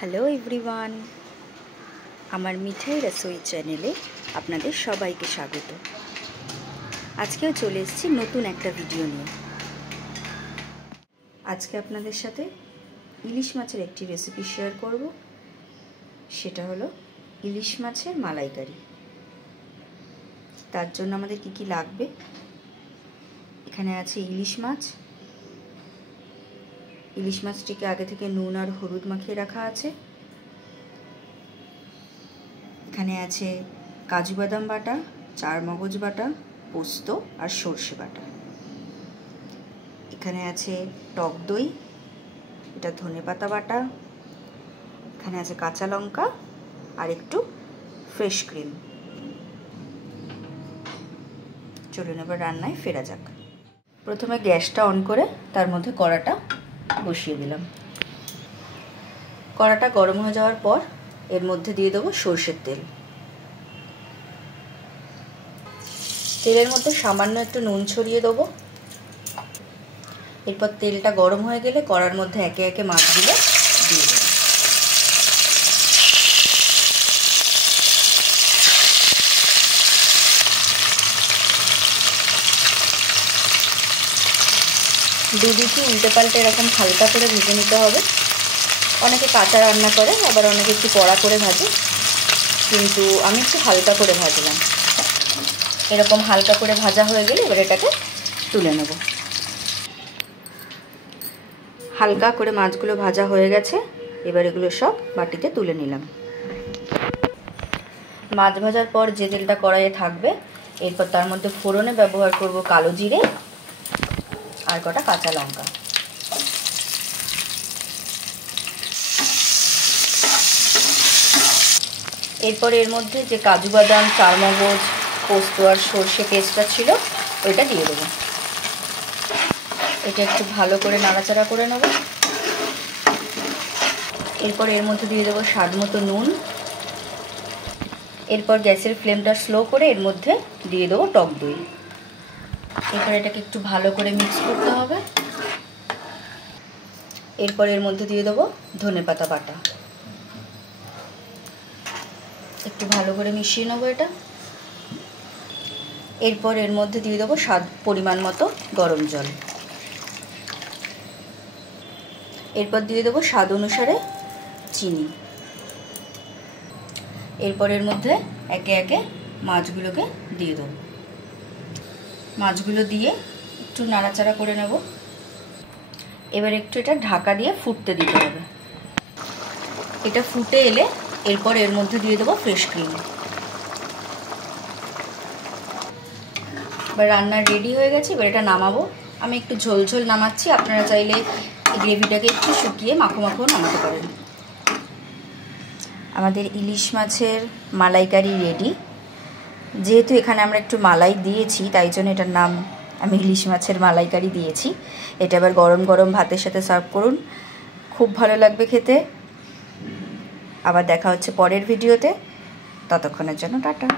Hello everyone, আমার মিঠাই রসোই চ্যানেলে আপনাদের সবাইকে স্বাগত। আজকেও চলে এসেছি নতুন একটা ভিডিও নিয়ে। আজকে আপনাদের সাথে ইলিশ মাছের একটি রেসিপি শেয়ার করব। সেটা হলো ইলিশ মাছের মালাইকারি। তার জন্য আমাদের কি কি লাগবে, এখানে আছে ইলিশ মাছ। ইলিশ মাছটিকে আগে থেকে নুন আর হলুদ মাখিয়ে রাখা আছে। এখানে আছে কাজু বাদাম বাটা, চার মগজ বাটা, পোস্ত আর সর্ষে বাটা। এখানে আছে টক দই, এটা ধনেপাতা বাটা। এখানে আছে কাঁচা লঙ্কা আর একটু ফ্রেশ ক্রিম। চলুন এবার রান্নায় ফেরা যাক। প্রথমে গ্যাসটা অন করে তার মধ্যে কড়াটা বসিয়ে দিলাম। কড়াটা গরম হয়ে যাওয়ার পর এর মধ্যে দিয়ে দেবো সর্ষের তেল। তেলের মধ্যে সামান্য একটু নুন ছড়িয়ে দেবো। এরপর তেলটা গরম হয়ে গেলে কড়ার মধ্যে একে একে মাছগুলো দিয়ে দেবো। দুদিকে উল্টে পাল্টে এরকম হালকা করে ভেজে নিতে হবে। অনেকে কাঁচা রান্না করে, আবার অনেকে একটু কড়া করে ভাজে, কিন্তু আমি একটু হালকা করে ভাজলাম। এরকম হালকা করে ভাজা হয়ে গেলে এবার এটাকে তুলে নেব। হালকা করে মাছগুলো ভাজা হয়ে গেছে, এবার এগুলো সব বাটিতে তুলে নিলাম। মাছ ভাজার পর যে তেলটা কড়াইয়ে থাকবে, এরপর তার মধ্যে ফোড়নে ব্যবহার করব কালো জিরে আর কটা কাঁচা লঙ্কা। এরপর এর মধ্যে যে কাজু বাদাম, চার মগজ, পোস্ত আর সর্ষে পেস্টটা ছিল ওইটা দিয়ে দেবো। এটা একটু ভালো করে নাড়াচাড়া করে নেব। এরপর এর মধ্যে দিয়ে দেবো স্বাদ মতো নুন। এরপর গ্যাসের ফ্লেমটা স্লো করে এর মধ্যে দিয়ে দেবো টক দই। এরপর এটাকে একটু ভালো করে মিক্স করতে হবে। এরপর এর মধ্যে দিয়ে দেবো ধনেপাতা বাটা। একটু ভালো করে মিশিয়ে নেবো এটা। এরপর এর মধ্যে দিয়ে দেবো স্বাদ পরিমাণ মতো গরম জল। এরপর দিয়ে দেবো স্বাদ অনুসারে চিনি। এরপর এর মধ্যে একে একে মাছগুলোকে দিয়ে দেবো। মাছগুলো দিয়ে একটু নাড়াচাড়া করে নেব। এবার একটু এটা ঢাকা দিয়ে ফুটতে দিতে হবে। এটা ফুটে এলে এরপর এর মধ্যে দিয়ে দেবো ফ্রেশ ক্রিম। এবার রান্না রেডি হয়ে গেছে, এবার এটা নামাবো। আমি একটু ঝোল ঝোল নামাচ্ছি, আপনারা চাইলে এই গ্রেভিটাকে একটু শুকিয়ে মাখো মাখো নামাতে পারেন। আমাদের ইলিশ মাছের মালাইকারি রেডি। যেহেতু এখানে আমরা একটু মালাই দিয়েছি, তাই জন্য এটার নাম আমি ইলিশ মাছের মালাইকারি দিয়েছি। এটা আবার গরম গরম ভাতের সাথে সার্ভ করুন, খুব ভালো লাগবে খেতে। আবার দেখা হচ্ছে পরের ভিডিওতে, ততক্ষণের জন্য টাটা।